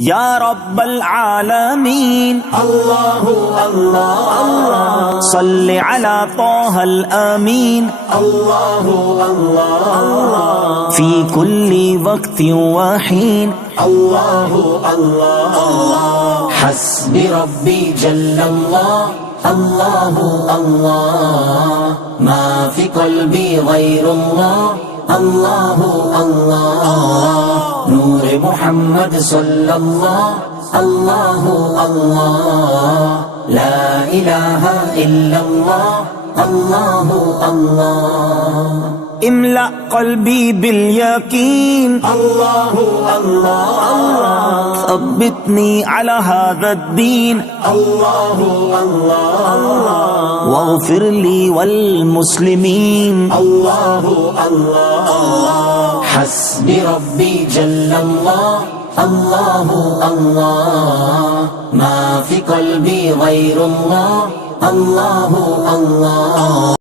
یا رب العالمین اللہ اللہ اللہ صل علی طه الامین اللہ اللہ فی کل وقت وحین اللہ اللہ حسبی ربی جل اللہ اللہ اللہ ما فی قلبی غیر اللہ اللہ اللہ نور محمد صلی اللہ اللہ اللہ لا الہ الا اللہ اللہ اللہ املأ قلبی بالیقین اللہ اللہ ثبتنی علی هذا الدین اللہ اللہ واغفر لی والمسلمین اللہ اللہ حسبی ربی جل اللہ اللہ اللہ ما فی قلبی غیر اللہ اللہ اللہ